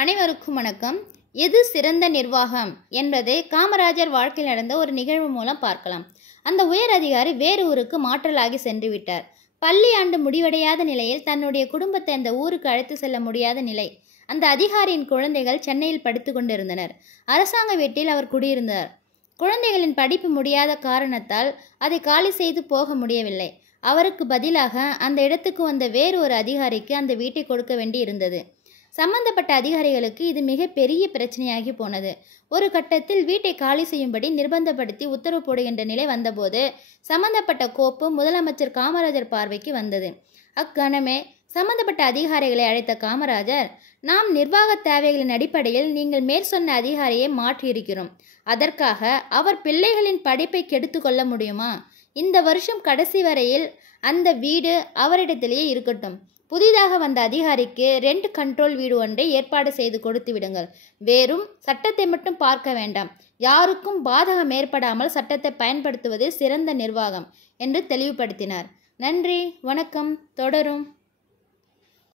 அனைவருக்கும் வணக்கம். எது சிறந்த நிர்வாகம் என்பதை காமராஜர் வாழ்க்கையில் நடந்த ஒரு நிகழ்வு மூலம் பார்க்கலாம். அந்த உயர் அதிகாரி வேறு ஊருக்கு மாற்றலாகி சென்று விட்டார். பள்ளி ஆண்டு முடிவடையாத நிலையில் தன்னுடைய குடும்பத்தை அந்த ஊருக்கு அழைத்து செல்ல முடியாத நிலை. அந்த அதிகாரியின் குழந்தைகள் சென்னையில் படித்து கொண்டிருந்தனர். அரசாங்க வீட்டில் அவர் குடியிருந்தார். குழந்தைகளின் படிப்பு முடியாத காரணத்தால் அதை காலி செய்து போக முடியவில்லை. அவருக்கு பதிலாக அந்த இடத்துக்கு வந்த வேறு ஒரு அதிகாரிக்கு அந்த வீட்டை கொடுக்க வேண்டி இருந்தது. சம்பந்தப்பட்ட அதிகாரிகளுக்கு இது மிக பெரிய பிரச்சனையாகி போனது. ஒரு கட்டத்தில் வீட்டை காலி செய்யும்படி நிர்பந்தப்படுத்தி உத்தரவு போடுகின்ற நிலை வந்தபோது சம்பந்தப்பட்ட கோப்பு முதலமைச்சர் காமராஜர் பார்வைக்கு வந்தது. அக்கணமே சம்பந்தப்பட்ட அதிகாரிகளை அழைத்த காமராஜர், நாம் நிர்வாக தேவைகளின் அடிப்படையில் நீங்கள் மேற்சொன்ன அதிகாரியை மாற்றியிருக்கிறோம். அதற்காக அவர் பிள்ளைகளின் படிப்பை கெடுத்து கொள்ள முடியுமா? இந்த வருஷம் கடைசி வரையில் அந்த வீடு அவரிடத்திலேயே இருக்கட்டும். புதிதாக வந்த அதிகாரிக்கு ரெண்ட் கண்ட்ரோல் வீடு ஒன்றை ஏற்பாடு செய்து கொடுத்து விடுங்கள். வெறும் சட்டத்தை மட்டும் பார்க்க வேண்டாம். யாருக்கும் பாதகம் ஏற்படாமல் சட்டத்தை பயன்படுத்துவது சிறந்த நிர்வாகம் என்று தெளிவுபடுத்தினார். நன்றி, வணக்கம். தொடரும்.